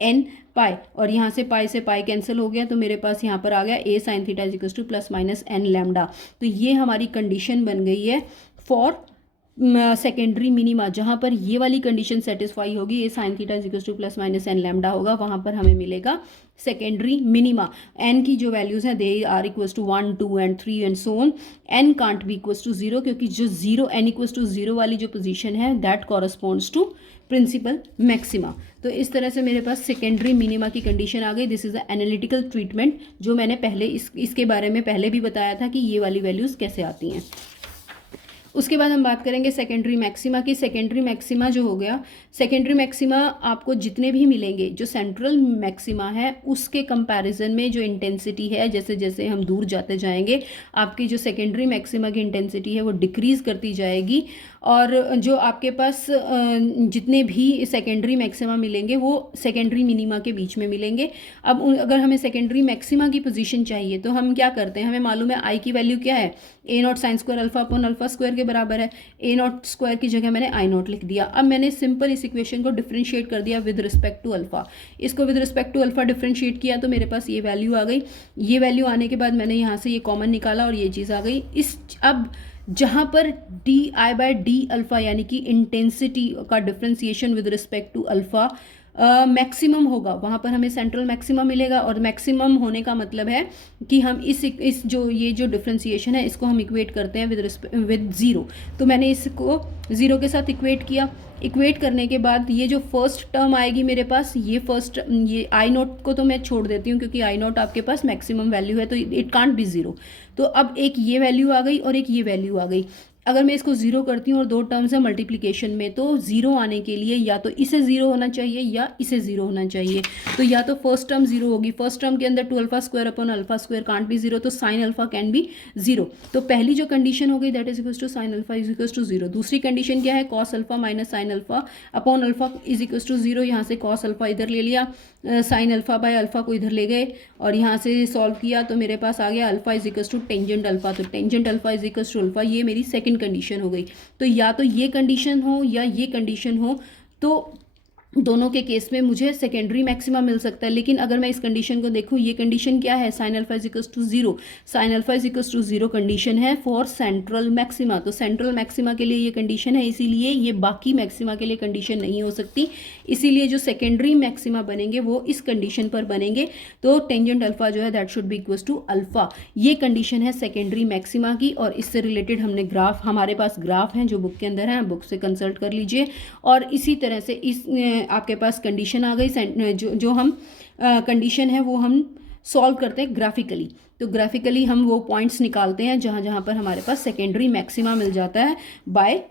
n pi, और यहाँ से पाई कैंसिल हो गया तो मेरे पास यहाँ पर आ गया a sine theta is equal to plus minus n lambda. तो ये हमारी कंडीशन बन गई है फॉर सेकेंडरी मिनिमा, जहाँ पर ये वाली कंडीशन सेटिस्फाई होगी, a sine theta is equal to plus minus n lambda होगा, वहाँ पर हमें मिलेगा सेकेंडरी मिनिमा। एन की जो वैल्यूज़ हैं they are equal to 1 2 and 3 and so on. N can't be equal to zero, क्योंकि जो zero n equal to zero वाली जो पोजीशन है that corresponds to principal maxima. तो इस तरह से मेरे पास सेकेंडरी मिनिमा की कंडीशन आ गई। This is the analytical treatment, जो मैंने पहले इसके बारे में पहले भी बताया था कि ये वाली वैल्यूज़ कैसे आती हैं। उसके बाद हम बात करेंगे सेकेंडरी मैक्सिमा की। सेकेंडरी मैक्सिमा जो हो गया, सेकेंडरी मैक्सिमा आपको जितने भी मिलेंगे, जो सेंट्रल मैक्सिमा है उसके कंपैरिजन में जो इंटेंसिटी है, जैसे जैसे हम दूर जाते जाएंगे आपकी जो सेकेंडरी मैक्सिमा की इंटेंसिटी है वो डिक्रीज़ करती जाएगी, और जो आपके पास जितने भी सेकेंडरी मैक्सिमा मिलेंगे वो सेकेंडरी मिनिमा के बीच में मिलेंगे। अब अगर हमें सेकेंडरी मैक्सिमा की पोजीशन चाहिए तो हम क्या करते हैं, हमें मालूम है आई की वैल्यू क्या है, a not sine square alpha upon alpha square के बराबर है। ए नॉट स्क्वायर की जगह मैंने आई नॉट लिख दिया। अब मैंने सिंपल इस इक्वेशन को डिफरेंशिएट कर दिया विद रिस्पेक्ट टू अल्फा। इसको with respect to alpha differentiate किया तो मेरे पास ये वैल्यू आ गई। ये वैल्यू आने के बाद मैंने यहाँ से ये कॉमन निकाला और ये चीज़ आ गई। अब जहाँ पर d I by d alpha यानी कि इंटेंसिटी का differentiation with respect to alpha maximum होगा, वहाँ पर हमें सेंट्रल मैक्सिमा मिलेगा। और मैक्सिमम होने का मतलब है कि हम इस जो ये जो डिफ्रेंसिएशन है इसको हम इक्वेट करते हैं विद ज़ीरो। तो मैंने इसको ज़ीरो के साथ इक्वेट किया। इक्वेट करने के बाद ये जो फर्स्ट टर्म आएगी मेरे पास, ये आई नोट को तो मैं छोड़ देती हूँ क्योंकि आई नोट आपके पास मैक्सिमम वैल्यू है तो इट कांट बी ज़ीरो। तो अब एक ये वैल्यू आ गई और एक ये वैल्यू आ गई। अगर मैं इसको ज़ीरो करती हूँ और दो टर्म्स है मल्टीप्लिकेशन में, तो ज़ीरो आने के लिए या तो इसे ज़ीरो होना चाहिए या इसे ज़ीरो होना चाहिए। तो या तो फर्स्ट टर्म ज़ीरो होगी, फर्स्ट टर्म के अंदर 2 alpha square upon alpha square can't be zero, तो sine alpha can be zero. तो पहली जो कंडीशन हो गई that is equals to sine alpha is equals to zero. दूसरी कंडीशन क्या है, cos alpha minus sine alpha upon alpha is equals to zero. यहाँ से कॉस अल्फा इधर ले लिया, साइन अल्फा बाय अल्फा को इधर ले गए और यहाँ से सॉल्व किया तो मेरे पास आ गया alpha is equals to tangent alpha. तो tangent alpha is equals to alpha, ये मेरी सेकंड कंडीशन हो गई। तो या तो ये कंडीशन हो या ये कंडीशन हो, तो दोनों के केस में मुझे सेकेंडरी मैक्सिमा मिल सकता है। लेकिन अगर मैं इस कंडीशन को देखूँ, ये कंडीशन क्या है, sine alpha is equals to zero. Sine alpha is equals to zero condition है फॉर सेंट्रल मैक्सिमा। तो सेंट्रल मैक्सिमा के लिए ये कंडीशन है, इसीलिए ये बाकी मैक्सिमा के लिए कंडीशन नहीं हो सकती। इसीलिए जो सेकेंडरी मैक्सिमा बनेंगे वो इस कंडीशन पर बनेंगे। तो टेंजेंट अल्फा जो है that should be equals to alpha. ये कंडीशन है सेकेंडरी मैक्सिमा की। और इससे रिलेटेड हमने ग्राफ, हमारे पास ग्राफ हैं जो बुक के अंदर हैं, बुक से कंसल्ट कर लीजिए। और इसी तरह से इस आपके पास कंडीशन आ गई, जो हम कंडीशन है वो हम सॉल्व करते हैं ग्राफिकली। तो ग्राफिकली हम वो पॉइंट्स निकालते हैं जहाँ जहाँ पर हमारे पास सेकेंडरी मैक्सिमा मिल जाता है बाय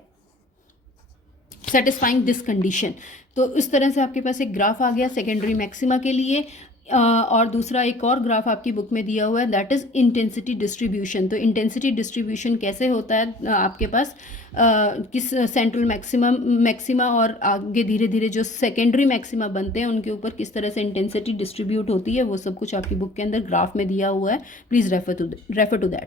सेटिस्फाइंग दिस कंडीशन। तो इस तरह से आपके पास एक ग्राफ आ गया सेकेंडरी मैक्सिमा के लिए। और दूसरा एक और ग्राफ आपकी बुक में दिया हुआ है दैट इज़ इंटेंसिटी डिस्ट्रीब्यूशन। तो इंटेंसिटी डिस्ट्रीब्यूशन कैसे होता है आपके पास, किस सेंट्रल मैक्सिमा और आगे धीरे धीरे जो सेकेंडरी मैक्सिमा बनते हैं उनके ऊपर किस तरह से इंटेंसिटी डिस्ट्रीब्यूट होती है, वो सब कुछ आपकी बुक के अंदर ग्राफ में दिया हुआ है। Please refer to that.